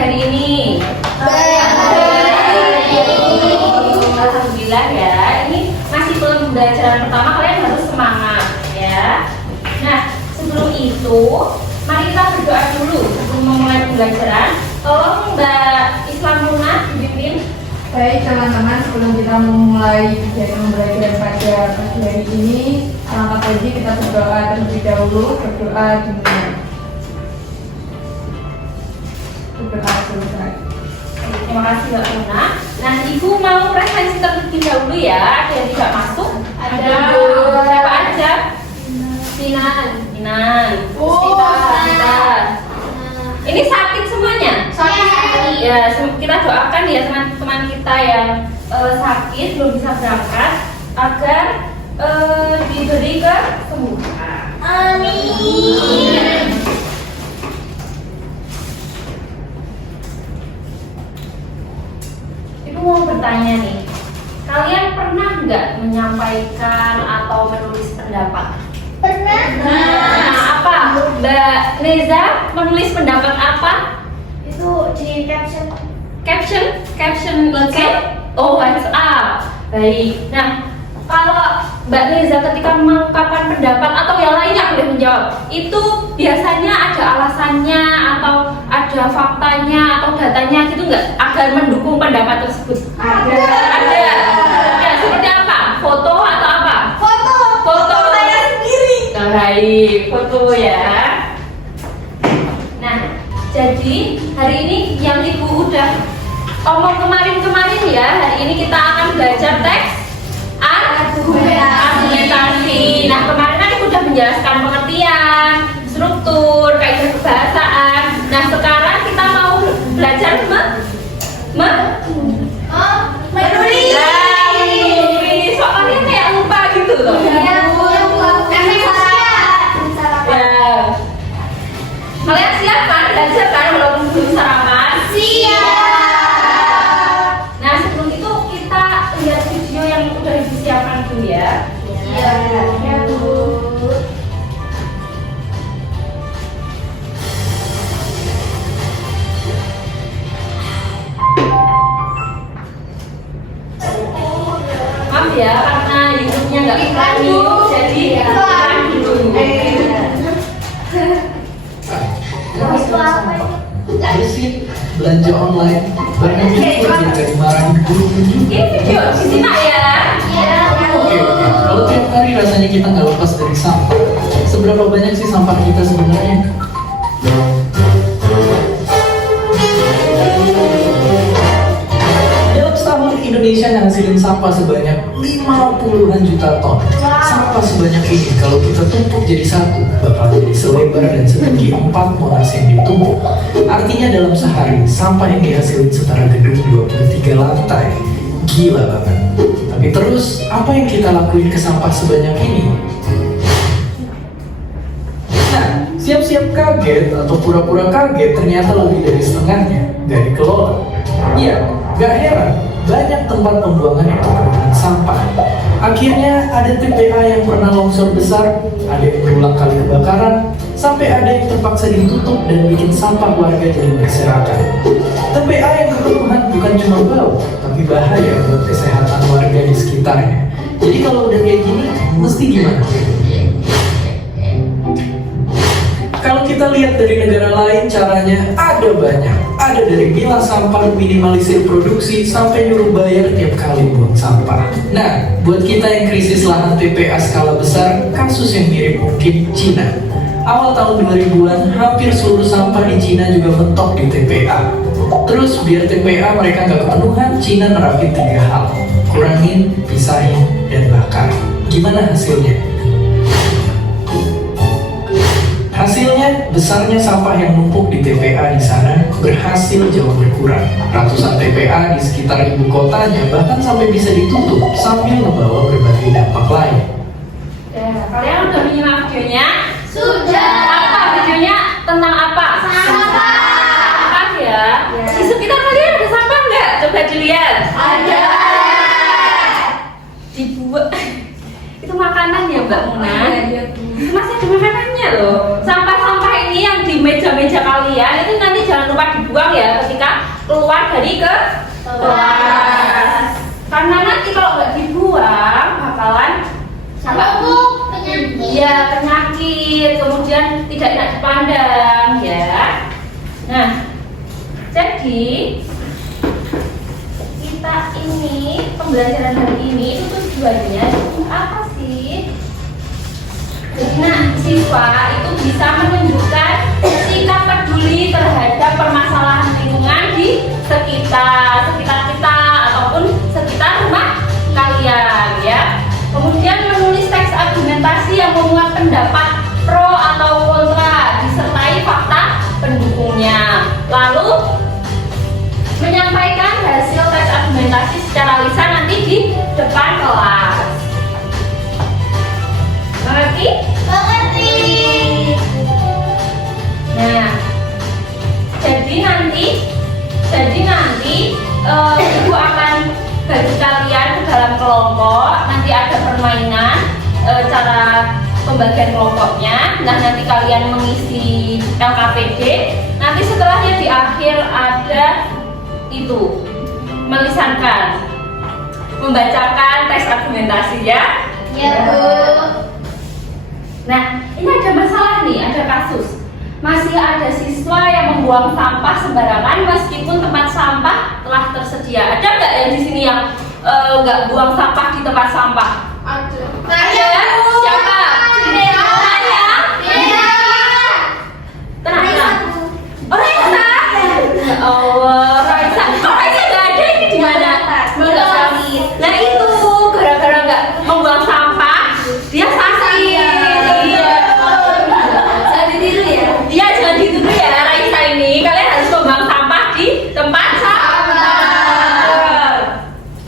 hari ini? Alhamdulillah ya. Ini masih pembelajaran pertama, kalian harus semangat ya. Nah, sebelum itu mari kita berdoa dulu sebelum memulai pembelajaran. Tolong Mbak Islamuna dipimpin. Baik teman-teman, sebelum kita memulai kegiatan belajar pada pagi hari ini, selamat pagi, kita berdoa terlebih dahulu. Berdoa dimulai. Berdoa selesai. Terima kasih Mbak Luna. Nah, Ibu mau referensi terlebih dahulu ya. Ada yang tidak masuk? Ada siapa aja? Sinan. Sita. Ini sakit semuanya? Sakit. Ya, kita doakan ya teman-teman kita yang sakit belum bisa berangkat agar diberi kesembuhan. Amin. Ibu mau bertanya nih, kalian pernah nggak menyampaikan atau menulis pendapat? Pernah? Nah, apa? Mbak Neza menulis pendapat apa? Itu di caption. Caption WhatsApp? Oh, WhatsApp. Baik. Nah, kalau Mbak Neza ketika mengungkapkan pendapat atau yang lainnya boleh menjawab, itu biasanya ada alasannya atau ada faktanya atau datanya gitu nggak agar mendukung pendapat tersebut? Ada. Ya, seperti apa? Foto atau apa? Foto. Foto saya sendiri. Baik, foto ya. Nah, jadi hari ini yang Ibu udah omong kemarin ya, hari ini kita akan belajar teks argumentasi. Nah, kemarin kan Ibu udah menjelaskan pengertian, struktur, kaidah kebahasaan. Nah, sekarang kita mau belajar Menulis. Soalnya kayak lupa gitu loh. Ya. Kalian siap kan belajar kan walaupun belum sarapan? Siap. Nah, sebelum itu kita lihat video yang udah disiapkan dulu ya. Ya, Bu. Maaf ya, karena YouTube-nya nggak iklan nih, jadi iklan dulu. Itu apa? Prinsip belanja online banyak itu jadi marahin guru juga. Ini video disimak ya. Oke. Kalau tiap hari rasanya kita nggak lepas dari sampah, seberapa banyak sih sampah kita sebenarnya? Dalam setahun Indonesia ngasilin sampah sebanyak 50-an juta ton. Sampah sebanyak ini kalau kita tumpuk jadi satu bakal jadi selebar dan setinggi 4 Monas yang ditumpuk. Artinya dalam sehari sampah yang dihasilin setara gedung 23 lantai. Gila banget. Tapi terus apa yang kita lakuin ke sampah sebanyak ini? Nah, siap-siap kaget atau pura-pura kaget ternyata lebih dari setengahnya gak dikelola. Iya, gak heran, banyak tempat pembuangan yang penuh sampah. Akhirnya ada TPA yang pernah longsor besar, ada yang berulang kali kebakaran, sampai ada yang terpaksa ditutup dan bikin sampah warga jadi berserakan. TPA yang kepenuhan bukan cuma bau, tapi bahaya buat kesehatan warga di sekitarnya. Jadi kalau udah kayak gini, mesti gimana? Kalau kita lihat dari negara lain caranya ada banyak. Ada dari milah sampah, minimalisir produksi, sampai nyuruh bayar tiap kali buang sampah. Nah, buat kita yang krisis lahan TPA skala besar, kasus yang mirip mungkin Cina. Awal tahun 2000-an, hampir seluruh sampah di Cina juga mentok di TPA. Terus biar TPA mereka nggak kepenuhan, Cina nerapin 3 hal. Kurangin, pisahin, dan bakar. Gimana hasilnya? Hasilnya, besarnya sampah yang numpuk di TPA di sana berhasil jauh berkurang. Ratusan TPA di sekitar ibu kotanya bahkan sampai bisa ditutup sambil membawa berbagai dampak lain. Kalian udah menyimak videonya? Sudah. Apa videonya? Tentang apa? Sampah. Sampah ya? Di sekitar kalian ada sampah nggak? Coba dilihat. Ada. Dibuat. Itu makanan ya Mbak Muna? Iya, Masih ada makanannya loh. Sampah-sampah ini yang di meja-meja kalian itu nanti jangan lupa dibuang ya ketika kembali ke kelas. Karena nanti kalau nggak dibuang bakalan Numpuk penyakit. ya penyakit, kemudian tidak enak dipandang ya. Nah, jadi kita ini pembelajaran hari ini itu tujuannya apa sih? Nah, siswa itu bisa menunjukkan sikap peduli terhadap permasalahan lingkungan di sekitar kita ataupun sekitar rumah kalian ya. Kemudian menulis teks argumentasi yang memuat pendapat pro atau kontra disertai fakta pendukungnya. Lalu menyampaikan hasil teks argumentasi secara lisan nanti di depan kelas. Mengerti? Mengerti. Nah, jadi nanti ibu akan bagi kalian ke dalam kelompok. Nanti ada permainan, cara pembagian kelompoknya. Nah, nanti kalian mengisi LKPD. Nanti setelahnya di akhir ada itu melisankan, membacakan teks argumentasi ya. Ya, Bu. Nah, ini ada masalah nih, ada kasus. Masih ada siswa yang membuang sampah sembarangan meskipun tempat sampah telah tersedia. Ada nggak yang di sini yang nggak buang sampah di tempat sampah? Ada. Ada? Siapa? Saya. Tenang. Oh, Raisa. Ya Allah, Raisa. Oh, Raisa nggak ada ini di mana? Nah itu gara-gara nggak membuang sampah, dia sakit. Iya. Saya ditiru ya. Iya, jangan dituduh ya Raisa ini. Kalian harus membuang sampah di tempat sampah.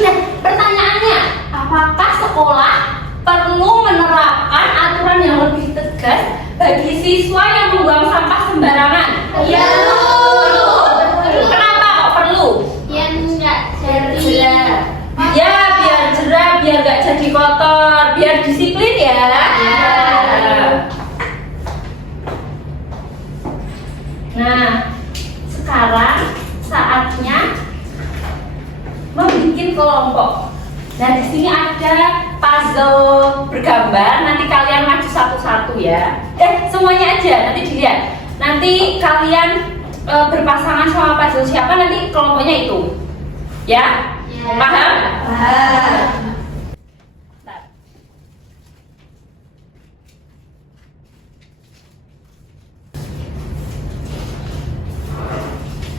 Nah, pertanyaannya, apakah sekolah perlu menerapkan aturan yang lebih tegas bagi siswa yang membuang sampah sembarangan? Iya. Kenapa kok perlu? Yang enggak jerih. Ya, biar jerah, biar gak jadi kotor, biar disiplin ya. Nah, sekarang saatnya membuat kelompok. Nah, di sini ada puzzle bergambar. Nanti kalian maju satu-satu ya. Semuanya aja. Nanti dilihat. Nanti kalian berpasangan sama puzzle siapa, nanti kelompoknya itu. Ya? Ya. Paham?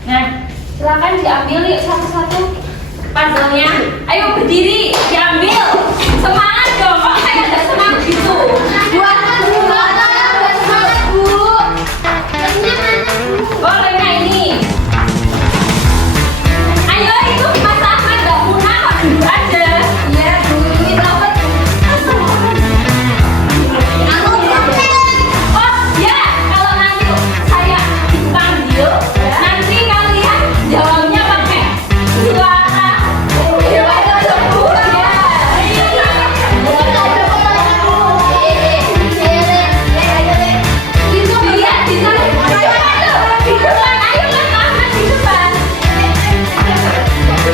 Nah, silakan diambil yuk satu-satu puzzle-nya. Ayo berdiri, diambil. Semangat dong, kok saya nggak semangat gitu. Buat semangat, Bu. Lemnya mana, Bu? Oh, lemnya ini. Ayo itu Mas Ahmad nggak punah kok duduk aja. Iya, Bu. Ini berapa? Aku Oh ya, kalau nanti saya dipanggil, nanti kalian jawabnya pakai suara dewasa sempurna. Biar bisa di depan, ayo Mas Ahmad di depan.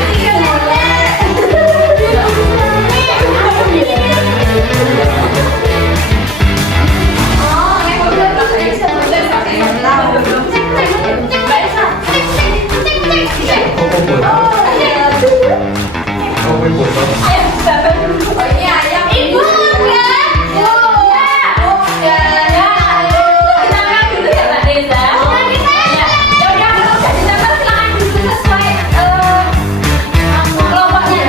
Ayo, Bapak dulu. Ibu enggak. Silakan dulu ya Mbak Deza. Ya udah kalau udah ditempel silakan duduk sesuai kelompoknya.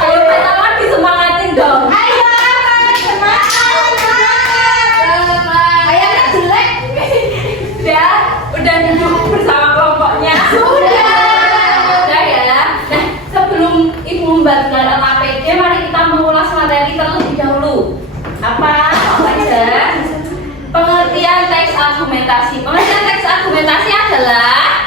Ayo pertama disemangatin dong. Udah duduk bersama kelompoknya. Udah ya. Nah, sebelum ibu membagikan LKPD kita mengulas materi terlebih dahulu. Apa saja? Pengertian teks argumentasi. Pengertian teks argumentasi adalah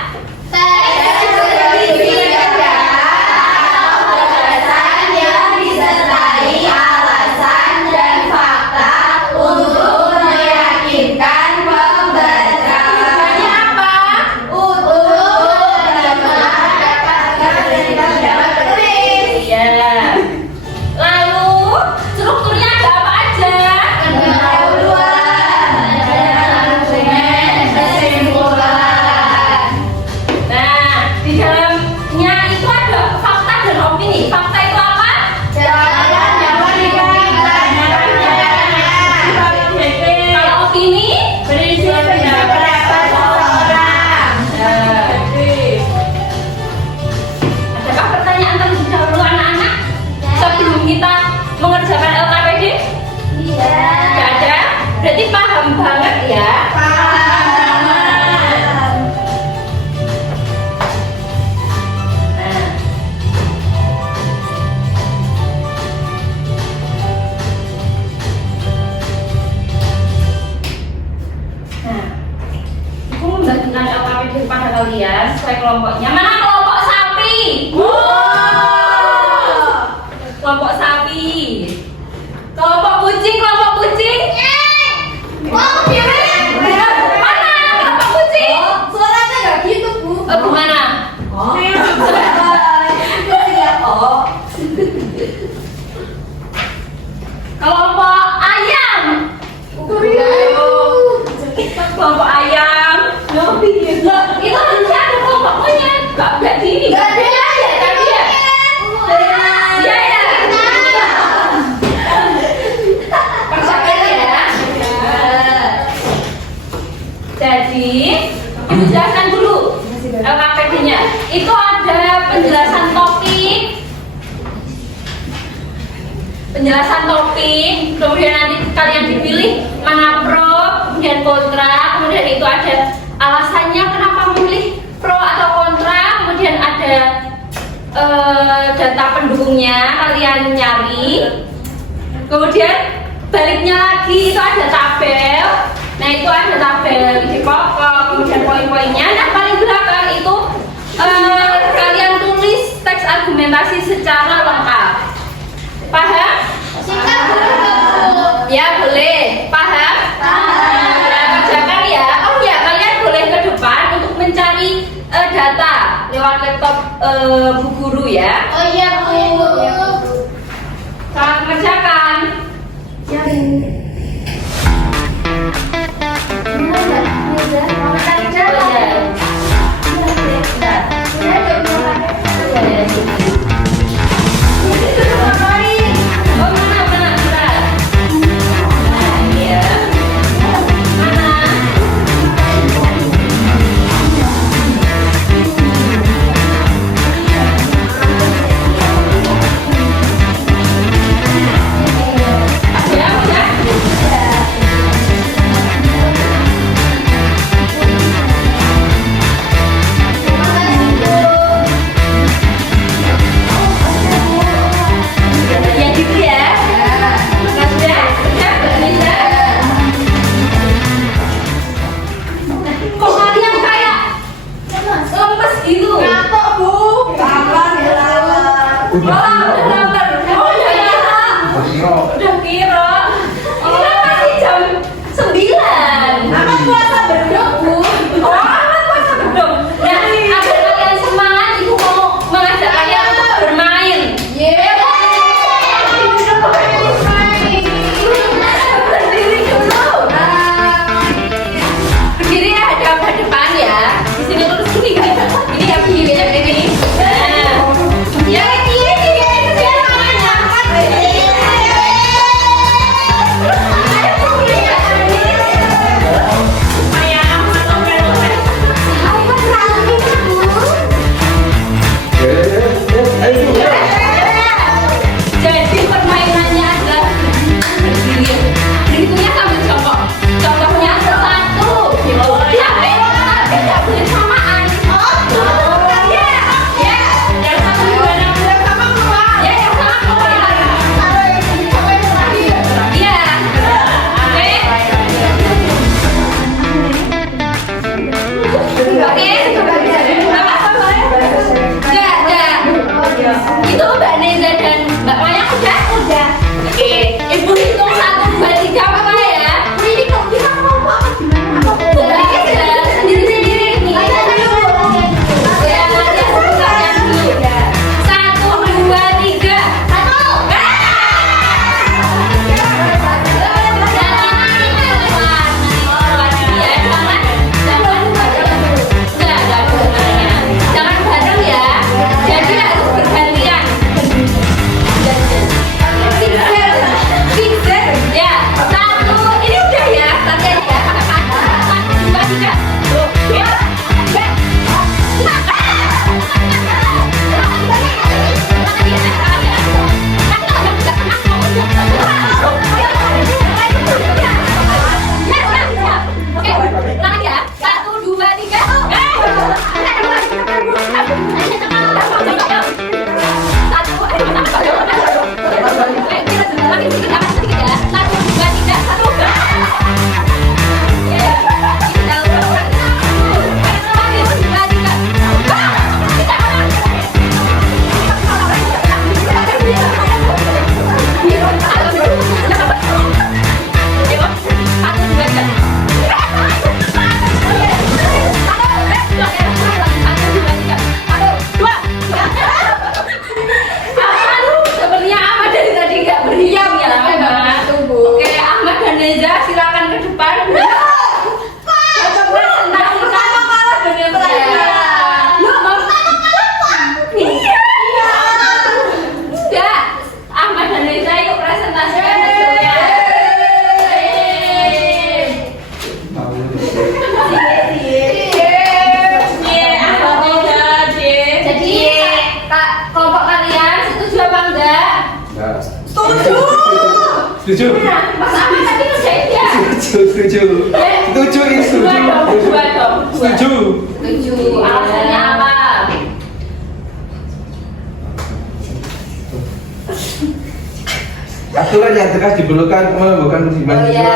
berarti paham banget ya? Paham. Aku membagikan LKPD kepada kalian sesuai kelompoknya. Mana kelompok sapi? Kelompok sapi. Kelompok kucing, kelompok kucing. Oh, Mana kelompok kucing? Suaranya nggak gitu, Bu. Gimana? Kelompok ayam. Kelompok ayam. Itu nanti ada kelompoknya. Gak gini. Gak ada ya. Iya ya. Percayakan ya. Jadi dijelaskan dulu LKPD-nya. Itu ada penjelasan topik, kemudian nanti kalian dipilih mana pro, kemudian kontra, kemudian itu ada alasannya kenapa memilih pro atau kontra, kemudian ada data pendukungnya kalian nyari, kemudian baliknya lagi itu ada tabel. Nah itu ada tabel isi pokok, kemudian poin-poinnya. Nah paling belakang itu kalian tulis teks argumentasi secara lengkap. Paham? singkat dulu. Ya boleh. Paham? Nah, kerjakan ya. Oh ya, kalian boleh ke depan untuk mencari data lewat laptop Bu Guru ya. Oh iya, Bu. Selamat mengerjakan. Udah kira. Ini kan masih jam 9. Apa puasa beduk, Bu? Puasa beduk. Nah, agar kalian semangat, Ibu mau mengajak kalian untuk bermain. Berdiri dulu. Berdiri hadap ke depan ya. Di sini lurus gini. Ini ya begini ini. Ya ini. Setuju? Nah, Mas Ahmad tadi ngerjain ya? Setuju. Setuju ini setuju. Dua dong. Setuju. Setuju. Alasannya apa? Aturan yang tegas diperlukan bukan di Oh ya. mahasiswa.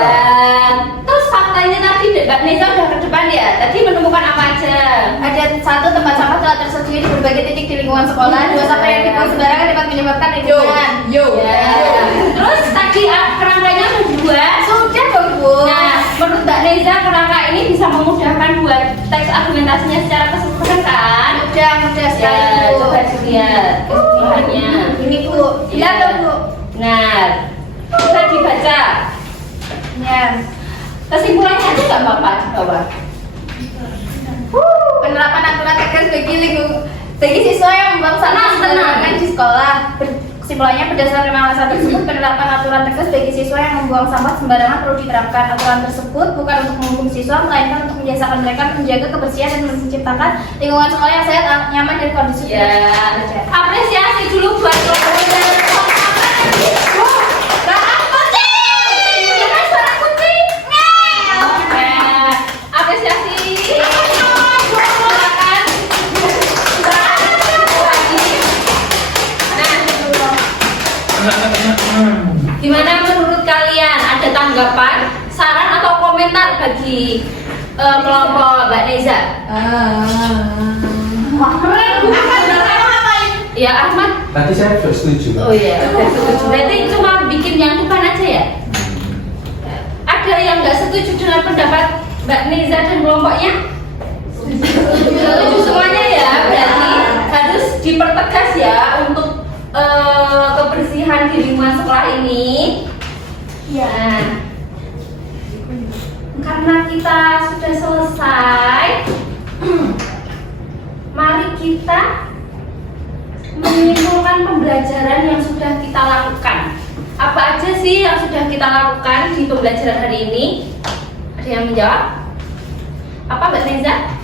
Terus faktanya tadi Mbak Neza udah ke depan ya. Tadi menemukan apa aja? Ada 1, tempat sampah telah tersedia di berbagai titik di lingkungan sekolah. 2, sampah yang dibuang sembarangan dapat menyebabkan lingkungan. Ya. Terus tadi kerangkanya kedua. Sudah dong Bu. Nah, menurut Mbak Neza kerangka ini bisa memudahkan buat teks argumentasinya secara keseluruhan kan? Mudah sekali Ya, Bu. coba dilihat keseluruhannya. Ini Bu. Lihat dong Bu. Nah, bisa dibaca. Ya. Kesimpulannya aja nggak apa-apa di bawah. Penerapan aturan tegas bagi siswa yang membuang sampah sembarangan di sekolah. Kesimpulannya berdasarkan alasan tersebut, penerapan aturan tegas bagi siswa yang membuang sampah sembarangan perlu diterapkan. Aturan tersebut bukan untuk menghukum siswa, melainkan untuk membiasakan mereka menjaga kebersihan dan menciptakan lingkungan sekolah yang sehat, nyaman dan kondusif. Ya, apresiasi dulu buat kelompok. Gimana menurut kalian? Ada tanggapan, saran atau komentar bagi kelompok Mbak Neza? Ya Ahmad. Tadi saya sudah setuju. Oh iya, udah setuju. Berarti cuma bikin yang depan aja ya? Ada yang nggak setuju dengan pendapat Mbak Neza dan kelompoknya? Setuju semuanya ya. Berarti harus dipertegas ya untuk kebersihan di lingkungan sekolah ini. Ya. Karena kita sudah selesai, mari kita menyimpulkan pembelajaran yang sudah kita lakukan. Apa aja sih yang sudah kita lakukan di pembelajaran hari ini? Ada yang menjawab? Apa Mbak Neza?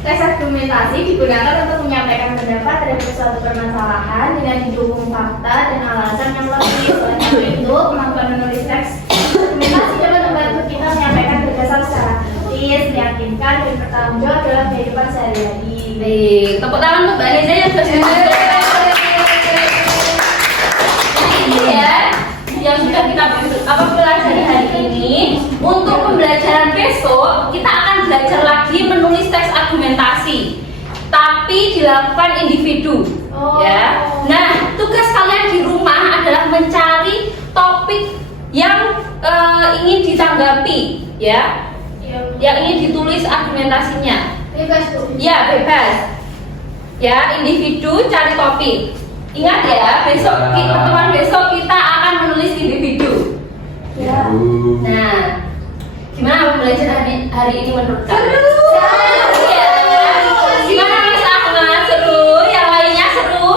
Teks argumentasi digunakan untuk menyampaikan pendapat terhadap suatu permasalahan dengan didukung fakta dan alasan yang lebih. Oleh karena itu, kemampuan menulis teks argumentasi dapat membantu kita menyampaikan gagasan secara kritis, meyakinkan, dan bertanggung jawab dalam kehidupan sehari-hari. Baik, tepuk tangan untuk Mbak Neza yang sudah ini ya, yang sudah kita pelajari hari ini. Untuk pembelajaran besok, kita akan belajar lagi menulis teks argumentasi, tapi dilakukan individu. Ya. Nah, tugas kalian di rumah adalah mencari topik yang ingin ditanggapi, ya, yang ingin ditulis argumentasinya. Bebas Bu. Ya, bebas. Ya, individu cari topik. Ingat ya, besok pertemuan besok kita akan menulis individu. Ya. Nah, gimana pembelajaran hari ini menurut kalian? Seru. Ya. Gimana Mas Ahmad? Seru? Yang lainnya seru?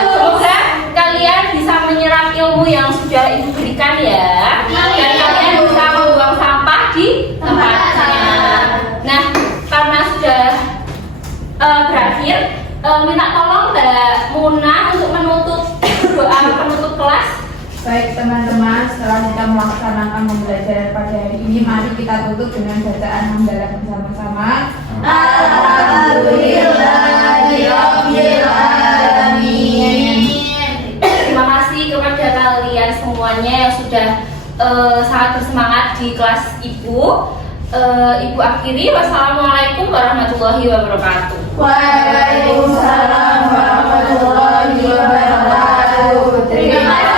Semoga kalian bisa menyerap ilmu yang sudah Ibu berikan ya. Dan kalian bisa membuang sampah di tempatnya. Nah, karena sudah berakhir, minta tolong Mbak Muna untuk menutup doa penutup kelas. Baik teman-teman, setelah kita melaksanakan pembelajaran pada hari ini, mari kita tutup dengan bacaan hamdalah bersama-sama. Alhamdulillahirabbil alamin. Terima kasih kepada kalian semuanya yang sudah sangat bersemangat di kelas Ibu. Ibu akhiri, wassalamualaikum warahmatullahi wabarakatuh. Waalaikumsalam warahmatullahi wabarakatuh. Terima kasih.